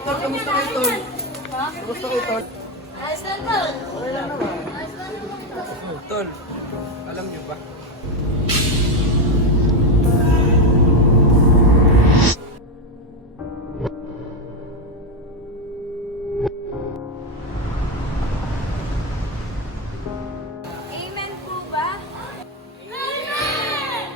Tol, kamusta kayo, Tol? Ha? Kamusta kayo, Tol? Ayos lang, tol. Okay lang naman. Ayos lang naman. Tol, alam niyo ba? Amen po ba? Amen!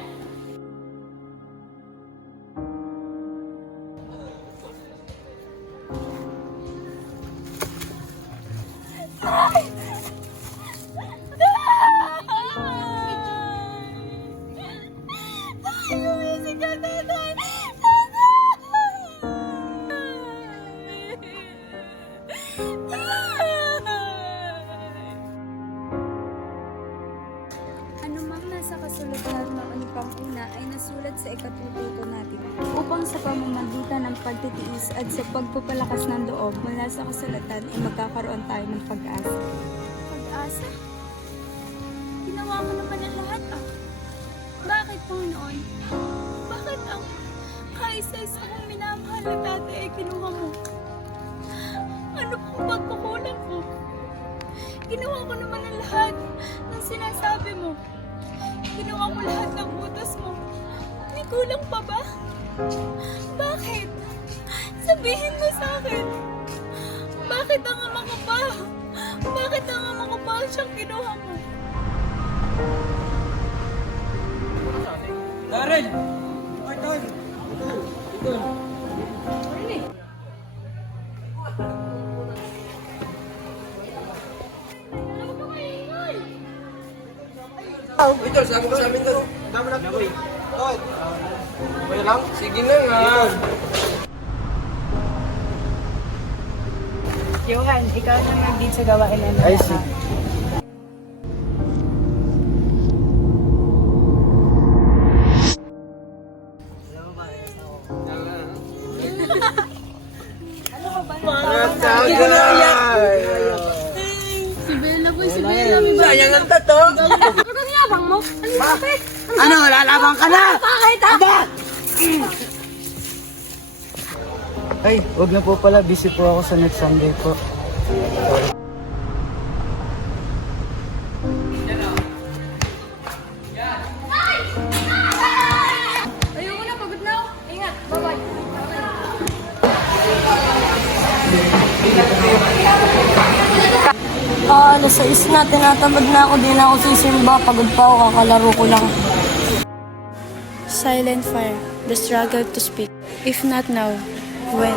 Gumising ka, tatay! Anumang nasa kasulatan ng anipang una ay nasulat sa ikatututo natin upang sa pamamagitan ng pagtitiis at sa pagpapalakas ng loob mula sa kasulatan ay magkakaroon tayo ng pag-asa. Pag-asa? Ginawa mo naman ang lahat ah. Bakit, Panginoon? Bakit ang kaisa-isa kong minamahal na tatay ay kinuha mo? Ano pong pagkukulang ko? Ginawa ko naman ang lahat ng sinasabi mo. Ginawa ko lahat ng utos mo. May kulang pa ba? Bakit? Sabihin mo sa akin. Bakit ang ama ko pa? Bakit ang ama ko pa ang siyang kinuha mo? Darren! Ay, Tol! Tol! Tol, sabi ko sa amin, Tol. Dami na, Tol. Tol! Okay lang? Sige na nga. Johan, ikaw na nandito sa gawain na Ay, sige. Si Bella boy, si Bella. May Sayang ang tato. Ano yabang mo? Ano bakit? Ano, lalabang ka na? Bakit ah? Aba! Ay, wag na po pala. Busy po ako sa next Sunday po. Ayoko na, pagod na ako. Ingat, bye-bye. Alas 6 na, tinatamad na ako, di na ako sisimba, pagod pa ako, kakalaro ko lang. Silent fire, the struggle to speak. If not now, when?